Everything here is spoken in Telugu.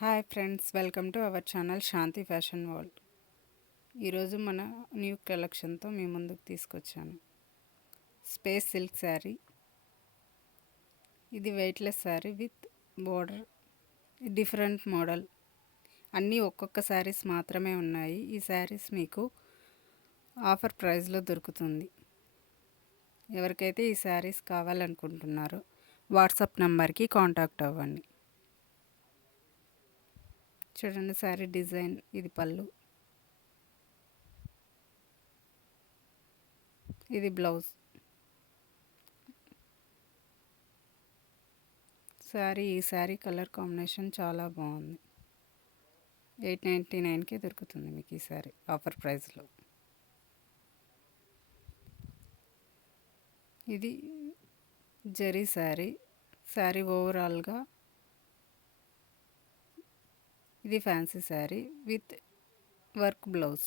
Hi friends, welcome to our channel Shanti fashion world. ఈరోజు మన న్యూ కలెక్షన్తో మీ ముందుకు తీసుకొచ్చాను. Space silk sari. ఇది weightless sari with border, different model. అన్నీ ఒక్కొక్క శారీస్ మాత్రమే ఉన్నాయి. ఈ శారీస్ మీకు ఆఫర్ ప్రైస్లో దొరుకుతుంది. ఎవరికైతే ఈ శారీస్ కావాలనుకుంటున్నారో వాట్సాప్ నెంబర్కి కాంటాక్ట్ అవ్వండి. చూడండి శారీ డిజైన్, ఇది పళ్ళు, ఇది బ్లౌజ్. ఈ శారీ కలర్ కాంబినేషన్ చాలా బాగుంది. 899కే దొరుకుతుంది మీకు ఈ శారీ ఆఫర్ ప్రైస్లో. ఇది జరీ శారీ ఓవరాల్గా ఇది fancy sari with work blouse.